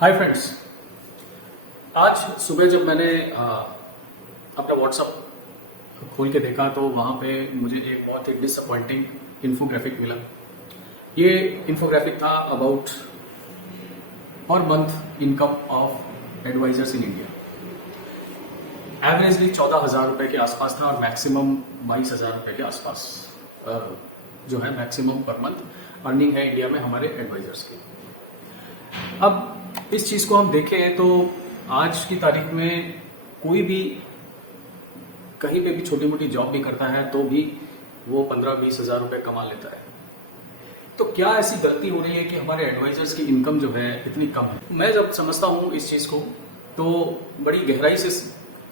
Hi friends. आज सुबह जब मैंने अपना व्हाट्सअप खोल के देखा तो वहाँ पे मुझे एक बहुत ही डिसअपॉइंटिंग इन्फोग्राफिक मिला। ये इन्फोग्राफिक था about per month income of advisers in India. Averagely 14,000 रुपए के आसपास था और मैक्सिमम 22,000 रुपए के आसपास जो है मैक्सिमम पर मंथ अर्निंग है इंडिया में हमारे एडवाइजर्स की। अब इस चीज को हम देखें तो आज की तारीख में कोई भी कहीं पे भी छोटी मोटी जॉब भी करता है तो भी वो 15-20 हजार रुपए कमा लेता है। तो क्या ऐसी गलती हो रही है कि हमारे एडवाइजर्स की इनकम जो है इतनी कम है? मैं जब समझता हूँ इस चीज को तो बड़ी गहराई से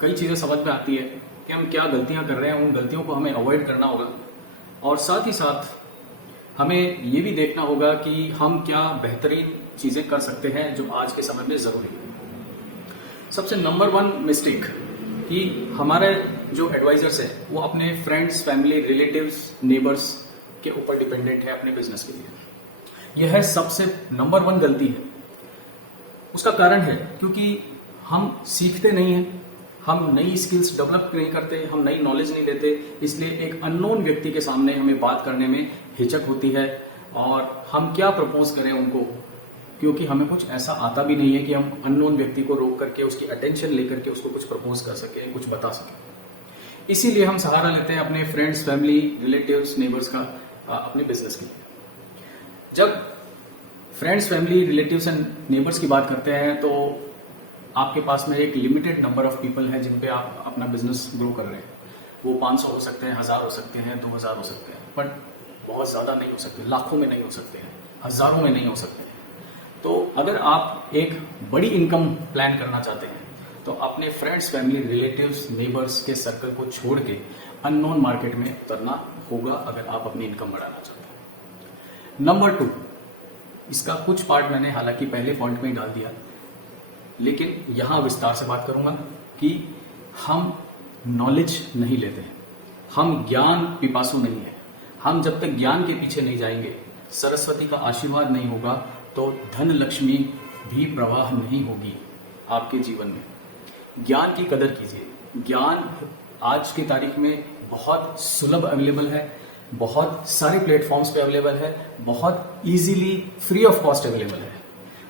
कई चीजें समझ में आती है कि हम क्या गलतियां कर रहे हैं। उन गलतियों को हमें अवॉइड करना होगा और साथ ही साथ हमें ये भी देखना होगा कि हम क्या बेहतरीन चीजें कर सकते हैं जो आज के समय में जरूरी है। सबसे नंबर 1 मिस्टेक कि हमारे जो एडवाइजर्स है वो अपने फ्रेंड्स, फैमिली, रिलेटिव्स, नेबर्स के ऊपर डिपेंडेंट है अपने बिजनेस के लिए। यह है सबसे नंबर 1 गलती है। उसका कारण है क्योंकि हम सीखते नहीं हैं, हम नई स्किल्स डेवलप नहीं करते, हम नई नॉलेज नहीं लेते, इसलिए एक अननोन व्यक्ति के सामने हमें बात करने में हिचक होती है और हम क्या प्रपोज करें उनको, क्योंकि हमें कुछ ऐसा आता भी नहीं है कि हम अननोन व्यक्ति को रोक करके उसकी अटेंशन लेकर के उसको कुछ प्रपोज कर सके, कुछ बता सके। इसीलिए हम सहारा लेते हैं अपने फ्रेंड्स, फैमिली, रिलेटिव्स, नेबर्स का अपने बिजनेस के लिए। जब friends, family, relatives and neighbours की बात करते हैं तो आपके पास में एक लिमिटेड नंबर ऑफ पीपल है जिन पे आप अपना बिजनेस ग्रो कर रहे हैं। वो 500 हो सकते हैं, 1000 हो सकते हैं, 2000 हो सकते हैं, बट बहुत ज्यादा नहीं हो सकते, लाखों में नहीं हो सकते हैं, हजारों में नहीं हो सकते हैं। तो अगर आप एक बड़ी इनकम प्लान करना चाहते हैं तो अपने फ्रेंड्स, फैमिली, रिलेटिव्स, नेबर्स के सर्कल को छोड़ के अननोन मार्केट में उतरना होगा अगर आप अपनी इनकम बढ़ाना चाहते हैं। नंबर 2, इसका कुछ पार्ट मैंने हालांकि पहले पॉइंट में ही डाल दिया, लेकिन यहां विस्तार से बात करूंगा कि हम नॉलेज नहीं लेते हैं, हम ज्ञान पिपासु नहीं है। हम जब तक ज्ञान के पीछे नहीं जाएंगे, सरस्वती का आशीर्वाद नहीं होगा तो धन लक्ष्मी भी प्रवाह नहीं होगी आपके जीवन में। ज्ञान की कदर कीजिए। ज्ञान आज की तारीख में बहुत सुलभ अवेलेबल है, बहुत सारे प्लेटफॉर्म्स पे अवेलेबल है, बहुत easily free of cost available है।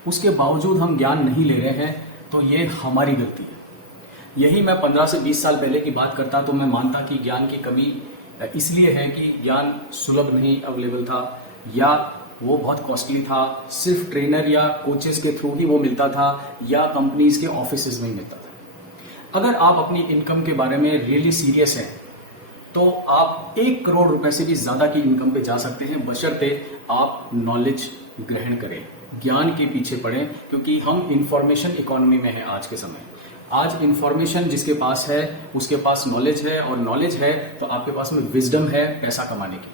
उसके बावजूद हम ज्ञान नहीं ले रहे हैं तो ये हमारी गलती है। यही मैं 15 से 20 साल पहले की बात करता तो मैं मानता कि ज्ञान की कमी इसलिए है कि ज्ञान सुलभ नहीं अवेलेबल था या वो बहुत कॉस्टली था, सिर्फ ट्रेनर या कोचेस के थ्रू ही वो मिलता था या कंपनीज के ऑफिसेज में मिलता था। अगर आप अपनी इनकम के बारे में रियली सीरियस हैं तो आप 1 करोड़ रुपए से भी ज्यादा की इनकम पे जा सकते हैं, बशर्ते आप नॉलेज ग्रहण करें, ज्ञान के पीछे पड़ें, क्योंकि हम इंफॉर्मेशन इकोनॉमी में हैं आज के समय। आज इंफॉर्मेशन जिसके पास है उसके पास नॉलेज है और नॉलेज है तो आपके पास में विजडम है पैसा कमाने की,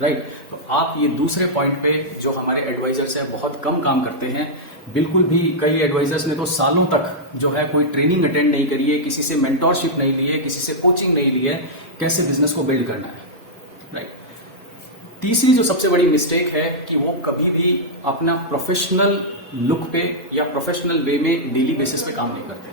राइट। तो आप ये दूसरे पॉइंट पे जो हमारे एडवाइजर्स हैं बहुत कम काम करते हैं, बिल्कुल भी। कई एडवाइजर्स ने तो सालों तक जो है कोई ट्रेनिंग अटेंड नहीं करी है, किसी से मेंटोरशिप नहीं ली है, किसी से कोचिंग नहीं ली है कैसे बिजनेस को बिल्ड करना है, राइट। तीसरी जो सबसे बड़ी मिस्टेक है कि वो कभी भी अपना प्रोफेशनल लुक पे या प्रोफेशनल वे में डेली बेसिस पे काम नहीं करते।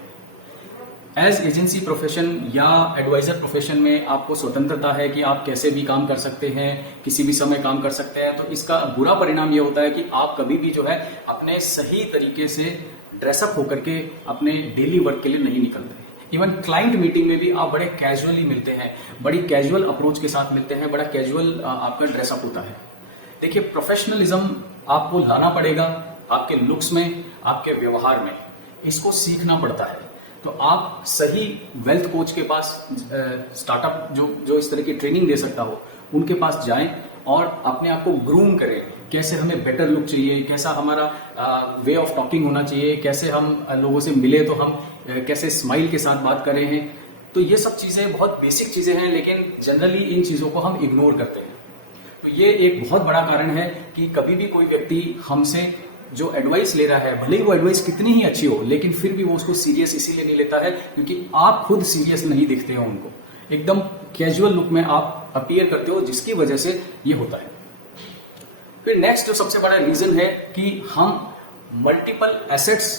एज एजेंसी प्रोफेशन या एडवाइजर प्रोफेशन में आपको स्वतंत्रता है कि आप कैसे भी काम कर सकते हैं, किसी भी समय काम कर सकते हैं। तो इसका बुरा परिणाम यह होता है कि आप कभी भी जो है अपने सही तरीके से ड्रेसअप होकर के अपने डेली वर्क के लिए नहीं निकलते। इवन क्लाइंट मीटिंग में भी आप बड़े कैजुअली मिलते हैं, बड़ी कैजुअल अप्रोच के साथ मिलते हैं, बड़ा कैजुअल आपका ड्रेसअप होता है। देखिए, प्रोफेशनलिज्म आपको लाना पड़ेगा आपके लुक्स में, आपके व्यवहार में, इसको सीखना पड़ता है। तो आप सही वेल्थ कोच के पास, स्टार्टअप जो इस तरह की ट्रेनिंग दे सकता हो, उनके पास जाएं और अपने आप को ग्रूम करें। कैसे हमें बेटर लुक चाहिए, कैसा हमारा वे ऑफ टॉकिंग होना चाहिए, कैसे हम लोगों से मिले तो हम कैसे स्माइल के साथ बात कर रहे हैं। तो ये सब चीजें बहुत बेसिक चीजें हैं, लेकिन जनरली इन चीजों को हम इग्नोर करते हैं। तो ये एक बहुत बड़ा कारण है कि कभी भी कोई व्यक्ति हमसे जो एडवाइस ले रहा है, भले ही वो एडवाइस कितनी ही अच्छी हो, लेकिन फिर भी वो उसको सीरियस इसीलिए नहीं लेता है क्योंकि आप खुद सीरियस नहीं दिखते हो उनको। एकदम कैजुअल लुक में आप अपीयर करते हो, जिसकी वजह से ये होता है। फिर नेक्स्ट जो सबसे बड़ा रीजन है कि हम मल्टीपल एसेट्स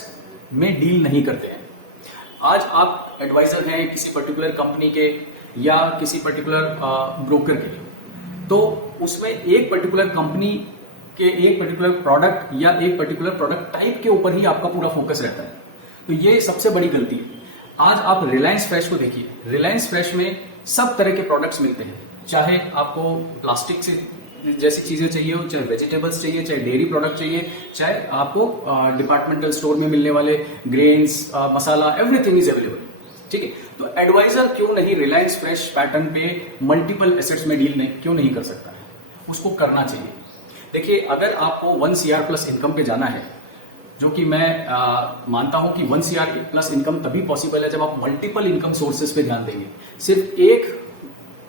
में डील नहीं करते हैं। आज आप एडवाइजर हैं किसी पर्टिकुलर कंपनी के या किसी पर्टिकुलर ब्रोकर के, तो उसमें एक पर्टिकुलर कंपनी के एक पर्टिकुलर प्रोडक्ट या एक पर्टिकुलर प्रोडक्ट टाइप के ऊपर ही आपका पूरा फोकस रहता है। तो ये सबसे बड़ी गलती है। आज आप रिलायंस फ्रेश को देखिए, रिलायंस फ्रेश में सब तरह के प्रोडक्ट्स मिलते हैं, चाहे आपको प्लास्टिक से जैसी चीजें चाहिए हो, चाहे वेजिटेबल्स चाहिए, चाहे डेयरी प्रोडक्ट चाहिए, चाहे आपको डिपार्टमेंटल स्टोर में मिलने वाले grains, masala, everything is available. ठीक है, तो एडवाइजर क्यों नहीं रिलायंस फ्रेश पैटर्न पे मल्टीपल एसेट्स में डील नहीं क्यों नहीं कर सकता है? उसको करना चाहिए। देखिए, अगर आपको 1 CR प्लस इनकम पे जाना है, जो कि मैं मानता हूं कि 1 CR प्लस इनकम तभी पॉसिबल है जब आप मल्टीपल इनकम सोर्सेज पे ध्यान देंगे। सिर्फ एक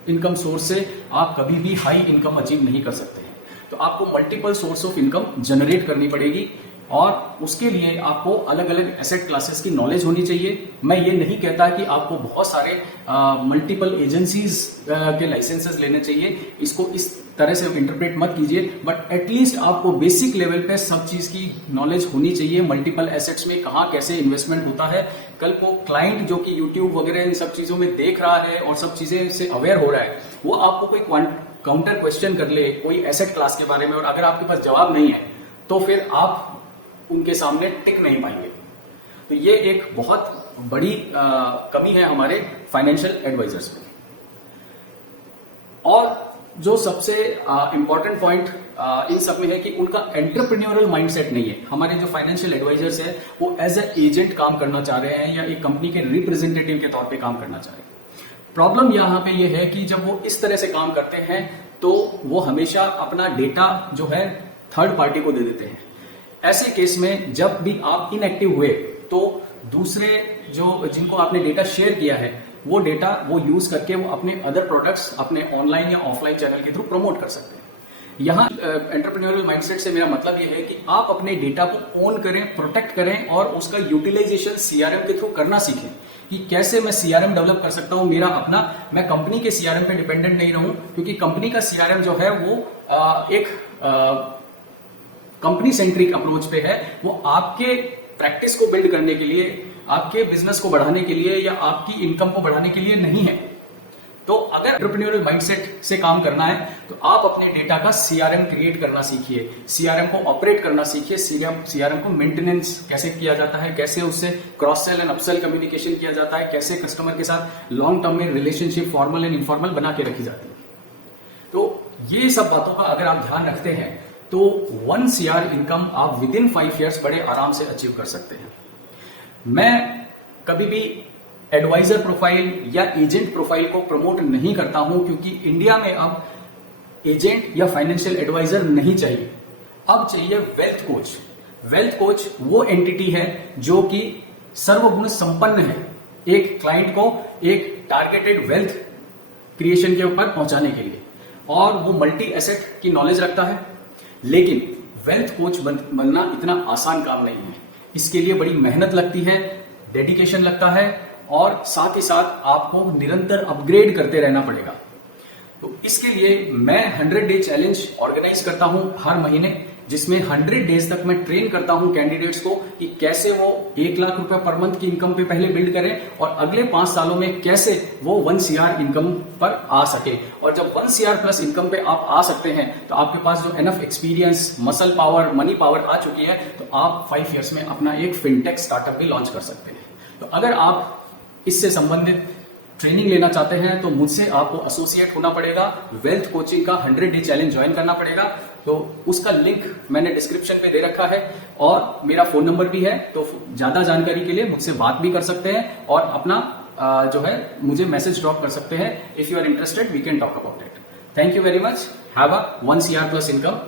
इनकम सोर्स से आप कभी भी हाई इनकम अचीव नहीं कर सकते हैं। तो आपको multiple source of income generate करनी पड़ेगी और उसके लिए आपको अलग अलग एसेट क्लासेस की नॉलेज होनी चाहिए। मैं ये नहीं कहता कि आपको बहुत सारे मल्टीपल एजेंसीज के लाइसेंसेस लेने चाहिए, इसको इस तरह से इंटरप्रेट मत कीजिए, बट एटलीस्ट आपको बेसिक लेवल पे सब चीज की नॉलेज होनी चाहिए। मल्टीपल एसेट्स में कहाँ कैसे इन्वेस्टमेंट होता है, कल को क्लाइंट जो कि यूट्यूब वगैरह इन सब चीजों में देख रहा है और सब चीजें से अवेयर हो रहा है, वो आपको कोई काउंटर क्वेश्चन कर ले कोई एसेट क्लास के बारे में और अगर आपके पास जवाब नहीं है तो फिर आप उनके सामने टिक नहीं पाएंगे। तो ये एक बहुत बड़ी कमी है हमारे फाइनेंशियल एडवाइजर्स में। और जो सबसे इंपॉर्टेंट पॉइंट इन सब में है कि उनका एंटरप्रेन्योरल माइंडसेट नहीं है। हमारे जो फाइनेंशियल एडवाइजर्स है वो एज ए एजेंट काम करना चाह रहे हैं या एक कंपनी के रिप्रेजेंटेटिव के तौर पे काम करना चाह रहे हैं। प्रॉब्लम यहाँ पे ये है कि जब वो इस तरह से काम करते हैं तो वो हमेशा अपना डेटा जो है थर्ड पार्टी को दे देते हैं। ऐसे केस में जब भी आप इनएक्टिव हुए तो दूसरे जो जिनको आपने डेटा शेयर किया है वो डेटा वो यूज करके वो अपने अदर प्रोडक्ट्स अपने ऑनलाइन या ऑफलाइन चैनल के थ्रू प्रमोट कर सकते हैं। यहाँ एंटरप्रेन्योरल माइंडसेट से मेरा मतलब ये है कि आप अपने डेटा को ओन करें, प्रोटेक्ट करें और उसका यूटिलाइजेशन सीआरएम के थ्रू करना सीखें कि कैसे मैं सीआरएम डेवलप कर सकता हूं मेरा अपना, मैं कंपनी के सीआरएम पे डिपेंडेंट नहीं रहूं, क्योंकि कंपनी का सीआरएम जो है वो एक कंपनी सेंट्रिक अप्रोच पे है। वो आपके प्रैक्टिस को बिल्ड करने के लिए, आपके बिजनेस को बढ़ाने के लिए या आपकी इनकम को बढ़ाने के लिए नहीं है। तो अगर एंटरप्रेन्योरल माइंडसेट से काम करना है तो आप अपने डेटा का सीआरएम क्रिएट करना सीखिए, सीआरएम को ऑपरेट करना सीखिए, सीआरएम को मेंटेनेंस कैसे किया जाता है, कैसे उससे cross sell and upsell communication किया जाता है, कैसे कस्टमर के साथ लॉन्ग टर्म में रिलेशनशिप फॉर्मल एंड इनफॉर्मल बना के रखी जाती है। तो ये सब बातों का अगर आप ध्यान रखते हैं तो 1 CR इनकम आप विद इन 5 years बड़े आराम से अचीव कर सकते हैं। मैं कभी भी एडवाइजर प्रोफाइल या एजेंट प्रोफाइल को प्रमोट नहीं करता हूं, क्योंकि इंडिया में अब एजेंट या फाइनेंशियल एडवाइजर नहीं चाहिए, अब चाहिए वेल्थ कोच। वेल्थ कोच वो एंटिटी है जो कि सर्वगुण संपन्न है एक क्लाइंट को एक टारगेटेड वेल्थ क्रिएशन के ऊपर पहुंचाने के लिए, और वो मल्टी एसेट की नॉलेज रखता है। लेकिन वेल्थ कोच बनना इतना आसान काम नहीं है, इसके लिए बड़ी मेहनत लगती है, डेडिकेशन लगता है और साथ ही साथ आपको निरंतर अपग्रेड करते रहना पड़ेगा। तो इसके लिए मैं 100 डे चैलेंज ऑर्गेनाइज करता हूं हर महीने, जिसमें 100 डेज तक मैं ट्रेन करता हूं कैंडिडेट्स को कि कैसे वो 1 लाख रुपए पर मंथ की इनकम पे पहले बिल्ड करें और अगले 5 सालों में कैसे वो 1 CR इनकम पर आ सके। और जब 1 CR प्लस इनकम पे आप आ सकते हैं तो आपके पास जो enough experience, muscle power, money power आ चुकी है, तो आप 5 years में अपना एक फिनटेक स्टार्टअप भी लॉन्च कर सकते हैं। तो अगर आप इससे संबंधित ट्रेनिंग लेना चाहते हैं तो मुझसे आपको एसोसिएट होना पड़ेगा, वेल्थ कोचिंग का 100 डे चैलेंज ज्वाइन करना पड़ेगा। तो उसका लिंक मैंने डिस्क्रिप्शन में दे रखा है और मेरा फोन नंबर भी है, तो ज्यादा जानकारी के लिए मुझसे बात भी कर सकते हैं और अपना जो है मुझे मैसेज ड्रॉप कर सकते हैं। If you are interested we can talk about it. Thank you very much. Have a 1 CR plus income